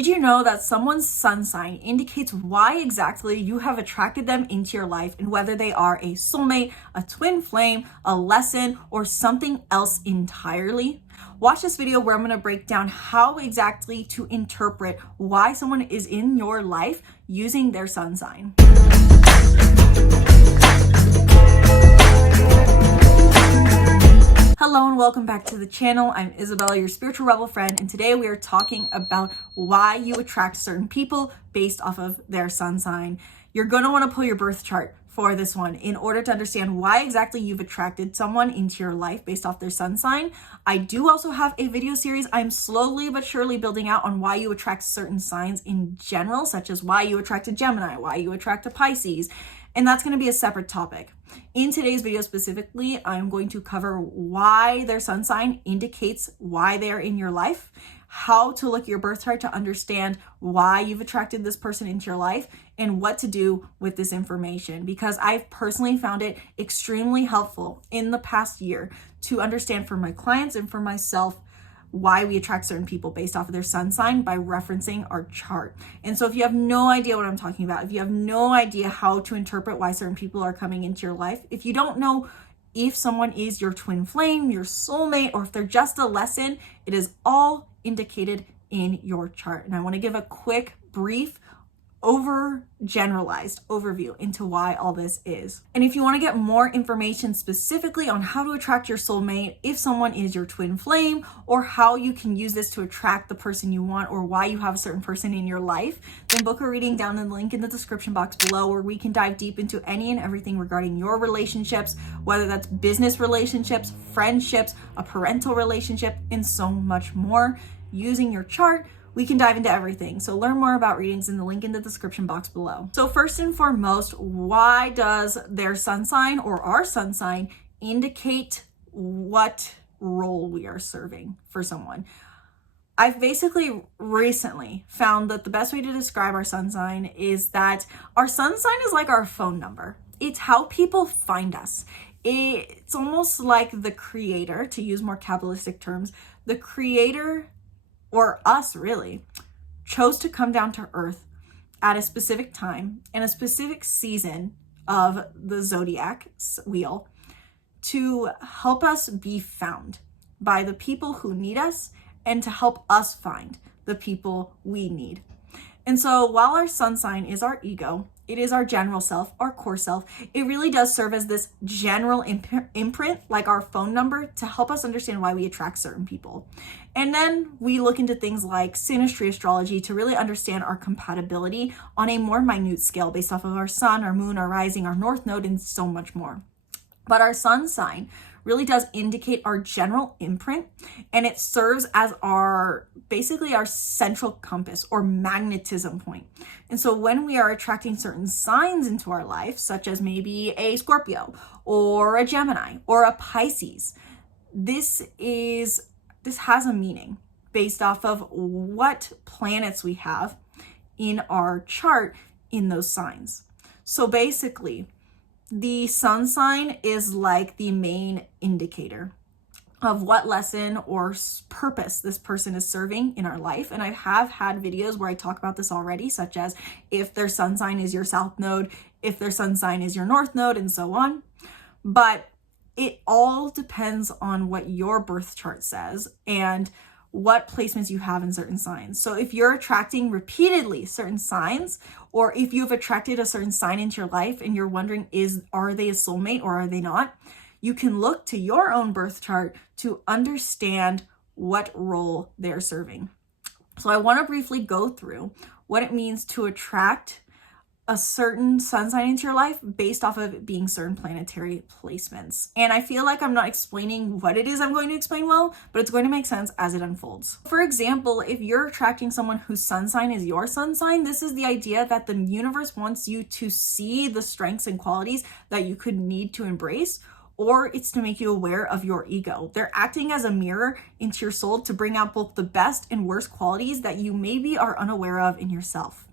Did you know that someone's sun sign indicates why exactly you have attracted them into your life and whether they are a soulmate, a twin flame, a lesson, or something else entirely? Watch this video where I'm going to break down how exactly to interpret why someone is in your life using their sun sign. Hello and welcome back to the channel. I'm Isabelle, your spiritual rebel friend, and today we are talking about why you attract certain people based off of their sun sign. You're going to want to pull your birth chart for this one in order to understand why exactly you've attracted someone into your life based off their sun sign. I do also have a video series I'm slowly but surely building out on why you attract certain signs in general, such as why you attract a Gemini, why you attract a Pisces, and that's going to be a separate topic. In today's video specifically, I'm going to cover why their sun sign indicates why they're in your life, how to look at your birth chart to understand why you've attracted this person into your life, and what to do with this information, because I've personally found it extremely helpful in the past year to understand for my clients and for myself why we attract certain people based off of their sun sign by referencing our chart. And so if you have no idea what I'm talking about, if you have no idea how to interpret why certain people are coming into your life, if you don't know if someone is your twin flame, your soulmate, or if they're just a lesson, it is all indicated in your chart. And I want to give a quick, brief, generalized overview into why all this is. And if you want to get more information specifically on how to attract your soulmate, if someone is your twin flame, or how you can use this to attract the person you want, or why you have a certain person in your life, then book a reading down in the link in the description box below, where we can dive deep into any and everything regarding your relationships, whether that's business relationships, friendships, a parental relationship, and so much more. Using your chart, we can dive into everything. So learn more about readings in the link in the description box below. So first and foremost, why does their sun sign or our sun sign indicate what role we are serving for someone? I've basically recently found that the best way to describe our sun sign is that our sun sign is like our phone number. It's how people find us. It's almost like the creator, to use more Kabbalistic terms, the creator, or us really, chose to come down to earth at a specific time in a specific season of the Zodiac wheel to help us be found by the people who need us and to help us find the people we need. And so while our sun sign is our ego, it is our general self, our core self, it really does serve as this general imprint, like our phone number, to help us understand why we attract certain people. And then we look into things like synastry astrology to really understand our compatibility on a more minute scale based off of our sun, our moon, our rising, our north node, and so much more. But our sun really does indicate our general imprint, and it serves as basically our central compass or magnetism point. And so when we are attracting certain signs into our life, such as maybe a Scorpio or a Gemini or a Pisces, this has a meaning based off of what planets we have in our chart in those signs. So basically, the sun sign is like the main indicator of what lesson or purpose this person is serving in our life. And I have had videos where I talk about this already, such as if their sun sign is your south node, if their sun sign is your north node, and so on. But it all depends on what your birth chart says and what placements you have in certain signs. So if you're attracting repeatedly certain signs, or if you've attracted a certain sign into your life and you're wondering, are they a soulmate or are they not? You can look to your own birth chart to understand what role they're serving. So I want to briefly go through what it means to attract a certain sun sign into your life based off of it being certain planetary placements. And I feel like I'm not explaining what it is I'm going to explain well, but it's going to make sense as it unfolds. For example, if you're attracting someone whose sun sign is your sun sign, this is the idea that the universe wants you to see the strengths and qualities that you could need to embrace, or it's to make you aware of your ego. They're acting as a mirror into your soul to bring out both the best and worst qualities that you maybe are unaware of in yourself.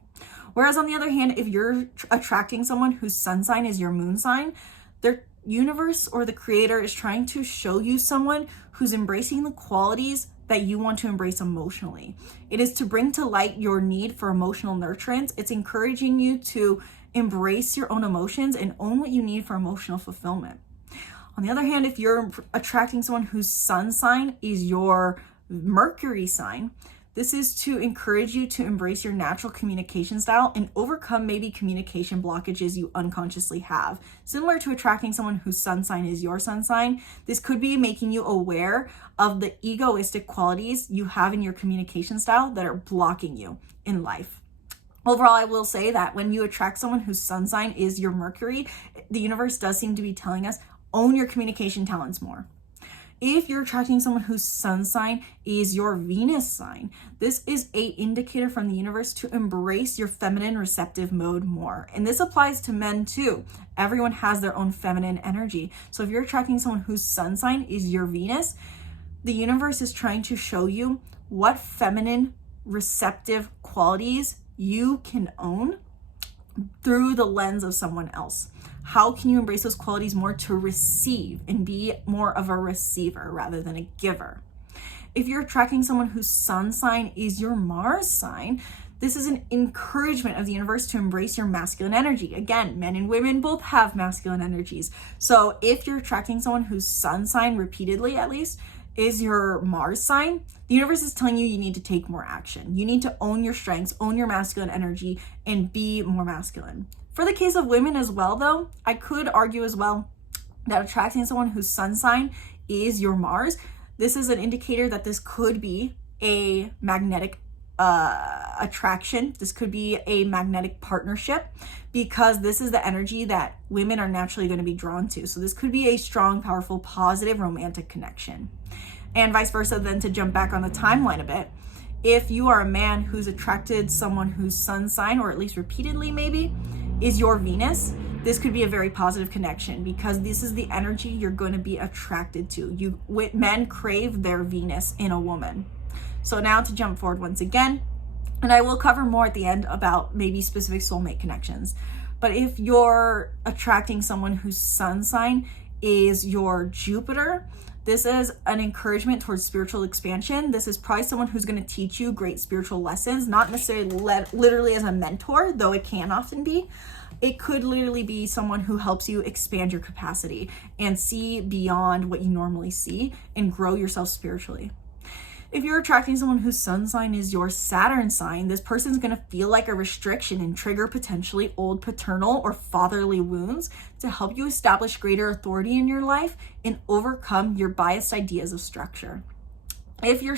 Whereas on the other hand, if you're attracting someone whose sun sign is your moon sign, their universe or the creator is trying to show you someone who's embracing the qualities that you want to embrace emotionally. It is to bring to light your need for emotional nurturance. It's encouraging you to embrace your own emotions and own what you need for emotional fulfillment. On the other hand, if you're attracting someone whose sun sign is your Mercury sign, this is to encourage you to embrace your natural communication style and overcome maybe communication blockages you unconsciously have. Similar to attracting someone whose sun sign is your sun sign, this could be making you aware of the egoistic qualities you have in your communication style that are blocking you in life. Overall, I will say that when you attract someone whose sun sign is your Mercury, the universe does seem to be telling us, own your communication talents more. If you're attracting someone whose sun sign is your Venus sign, this is an indicator from the universe to embrace your feminine receptive mode more. And this applies to men too. Everyone has their own feminine energy. So if you're attracting someone whose sun sign is your Venus, the universe is trying to show you what feminine receptive qualities you can own through the lens of someone else. How can you embrace those qualities more to receive and be more of a receiver rather than a giver? If you're attracting someone whose sun sign is your Mars sign, this is an encouragement of the universe to embrace your masculine energy. Again, men and women both have masculine energies. So if you're attracting someone whose sun sign repeatedly, at least, is your Mars sign, the universe is telling you you need to take more action. You need to own your strengths, own your masculine energy, and be more masculine. For the case of women as well, though, I could argue as well that attracting someone whose sun sign is your Mars, this is an indicator that this could be a magnetic attraction. This could be a magnetic partnership, because this is the energy that women are naturally going to be drawn to. So this could be a strong, powerful, positive romantic connection. And vice versa, then to jump back on the timeline a bit, if you are a man who's attracted someone whose sun sign, or at least repeatedly maybe, is your Venus, this could be a very positive connection, because this is the energy you're going to be attracted to. Men crave their Venus in a woman. So now to jump forward once again, and I will cover more at the end about maybe specific soulmate connections. But if you're attracting someone whose sun sign is your Jupiter, this is an encouragement towards spiritual expansion. This is probably someone who's going to teach you great spiritual lessons, not necessarily literally as a mentor, though it can often be. It could literally be someone who helps you expand your capacity and see beyond what you normally see and grow yourself spiritually. If you're attracting someone whose sun sign is your Saturn sign, this person's going to feel like a restriction and trigger potentially old paternal or fatherly wounds to help you establish greater authority in your life and overcome your biased ideas of structure. If you're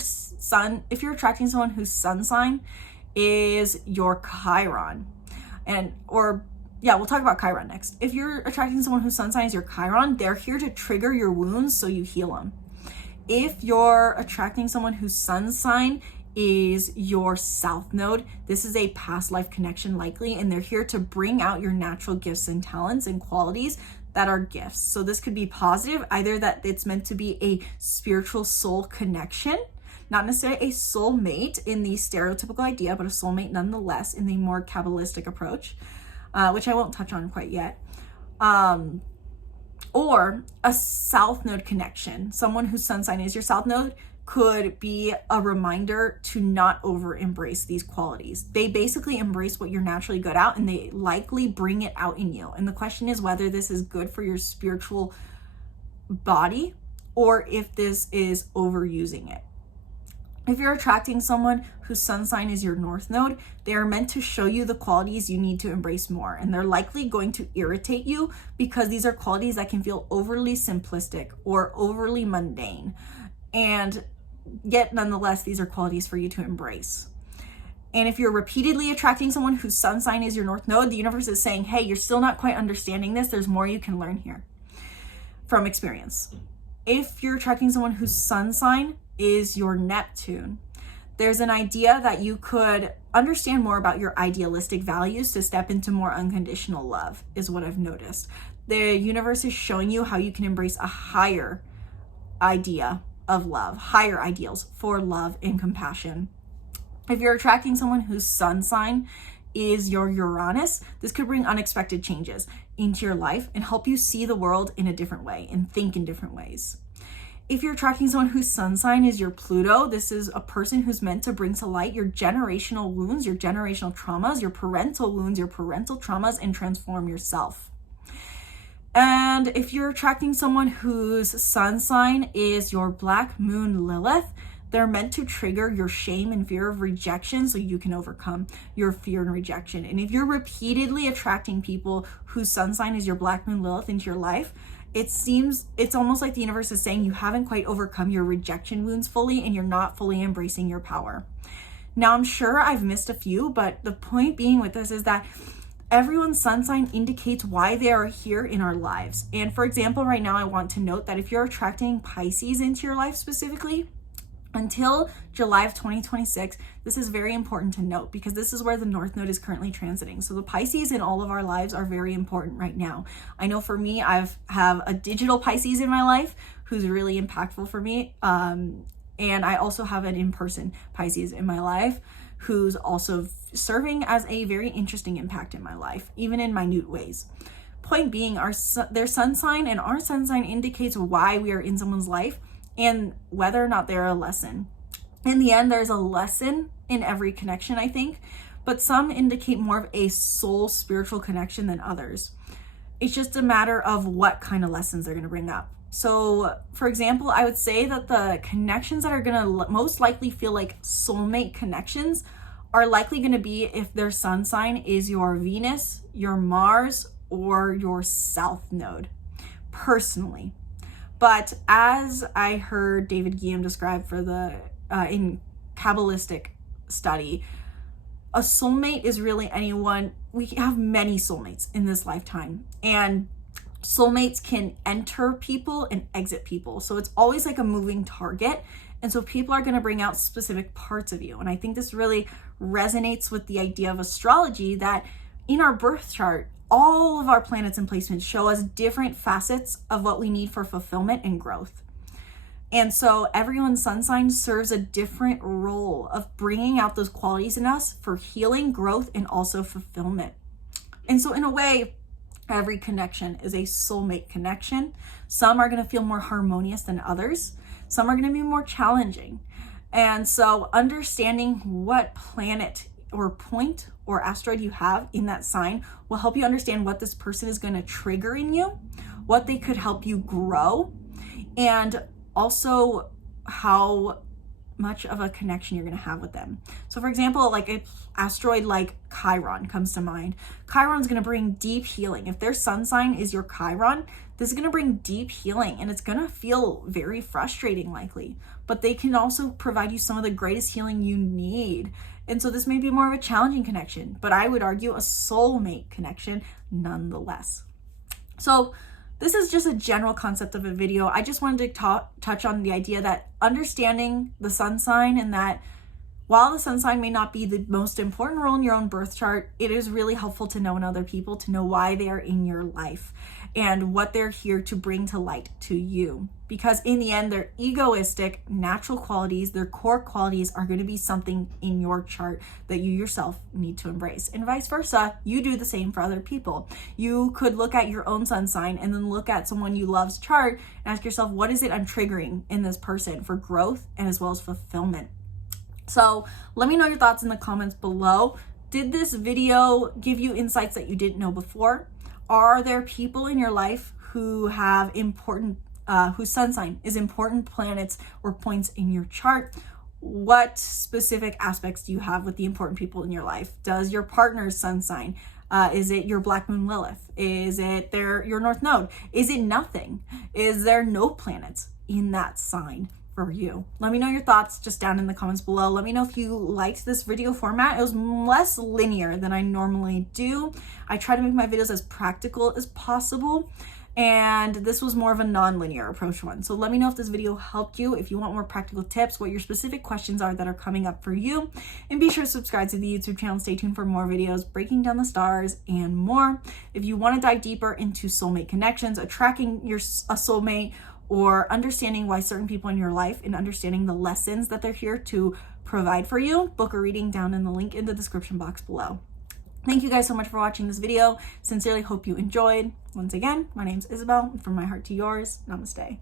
attracting someone whose sun sign is your Chiron, we'll talk about Chiron next. If you're attracting someone whose sun sign is your Chiron, they're here to trigger your wounds so you heal them. If you're attracting someone whose sun sign is your South Node, this is a past life connection likely, and they're here to bring out your natural gifts and talents and qualities that are gifts. So this could be positive, either that it's meant to be a spiritual soul connection, not necessarily a soulmate in the stereotypical idea, but a soulmate nonetheless in the more Kabbalistic approach, which I won't touch on quite yet. Or a South Node connection. Someone whose sun sign is your South Node could be a reminder to not over embrace these qualities. They basically embrace what you're naturally good at, and they likely bring it out in you. And the question is whether this is good for your spiritual body or if this is overusing it. If you're attracting someone whose sun sign is your North Node, they are meant to show you the qualities you need to embrace more. And they're likely going to irritate you because these are qualities that can feel overly simplistic or overly mundane. And yet, nonetheless, these are qualities for you to embrace. And if you're repeatedly attracting someone whose sun sign is your North Node, the universe is saying, hey, you're still not quite understanding this. There's more you can learn here from experience. If you're attracting someone whose sun sign is your Neptune, there's an idea that you could understand more about your idealistic values to step into more unconditional love, is what I've noticed. The universe is showing you how you can embrace a higher idea of love, higher ideals for love and compassion. If you're attracting someone whose sun sign is your Uranus, this could bring unexpected changes into your life and help you see the world in a different way and think in different ways. If you're attracting someone whose sun sign is your Pluto, this is a person who's meant to bring to light your generational wounds, your generational traumas, your parental wounds, your parental traumas, and transform yourself. And if you're attracting someone whose sun sign is your Black Moon Lilith, they're meant to trigger your shame and fear of rejection so you can overcome your fear and rejection. And if you're repeatedly attracting people whose sun sign is your Black Moon Lilith into your life, it's almost like the universe is saying you haven't quite overcome your rejection wounds fully and you're not fully embracing your power. Now, I'm sure I've missed a few, but the point being with this is that everyone's sun sign indicates why they are here in our lives. And for example, right now, I want to note that if you're attracting Pisces into your life specifically, until July of 2026, this is very important to note because this is where the North Node is currently transiting. So the Pisces in all of our lives are very important right now. I know for me, I have a digital Pisces in my life who's really impactful for me. And I also have an in-person Pisces in my life who's also serving as a very interesting impact in my life, even in minute ways. Point being, their sun sign and our sun sign indicates why we are in someone's life and whether or not they're a lesson. In the end, there's a lesson in every connection, I think, but some indicate more of a soul spiritual connection than others. It's just a matter of what kind of lessons they're going to bring up. So, for example, I would say that the connections that are going to most likely feel like soulmate connections are likely going to be if their sun sign is your Venus, your Mars, or your South Node, personally. But as I heard David Guillaume describe for in Kabbalistic study, a soulmate is really anyone. We have many soulmates in this lifetime, and soulmates can enter people and exit people. So it's always like a moving target. And so people are going to bring out specific parts of you. And I think this really resonates with the idea of astrology that in our birth chart, all of our planets and placements show us different facets of what we need for fulfillment and growth. And so everyone's sun sign serves a different role of bringing out those qualities in us for healing, growth, and also fulfillment. And so in a way, every connection is a soulmate connection. Some are going to feel more harmonious than others. Some are going to be more challenging. And so understanding what planet or point or asteroid you have in that sign will help you understand what this person is going to trigger in you, what they could help you grow, and also how much of a connection you're going to have with them. So for example, like an asteroid like Chiron comes to mind. Chiron is going to bring deep healing. If their sun sign is your Chiron, this is going to bring deep healing, and it's going to feel very frustrating likely, but they can also provide you some of the greatest healing you need. And so this may be more of a challenging connection, but I would argue a soulmate connection nonetheless. So this is just a general concept of a video. I just wanted to touch on the idea that understanding the sun sign, and that while the sun sign may not be the most important role in your own birth chart, it is really helpful to know in other people, to know why they are in your life and what they're here to bring to light to you. Because in the end, their egoistic, natural qualities, their core qualities are going to be something in your chart that you yourself need to embrace. And vice versa, you do the same for other people. You could look at your own sun sign and then look at someone you love's chart and ask yourself, what is it I'm triggering in this person for growth and as well as fulfillment? So let me know your thoughts in the comments below. Did this video give you insights that you didn't know before? Are there people in your life who have whose sun sign is important planets or points in your chart? What specific aspects do you have with the important people in your life? Does your partner's sun sign, is it your Black Moon Lilith? Is it your North Node? Is it nothing? Is there no planets in that sign for you? Let me know your thoughts just down in the comments below. Let me know if you liked this video format. It was less linear than I normally do. I try to make my videos as practical as possible, and this was more of a non-linear approach one. So let me know if this video helped you, if you want more practical tips, what your specific questions are that are coming up for you, and be sure to subscribe to the YouTube channel and stay tuned for more videos breaking down the stars and more. If you want to dive deeper into soulmate connections, attracting a soulmate, or understanding why certain people in your life and understanding the lessons that they're here to provide for you, book a reading down in the link in the description box below. Thank you guys so much for watching this video. Sincerely hope you enjoyed. Once again, my name's Isabelle. From my heart to yours, namaste.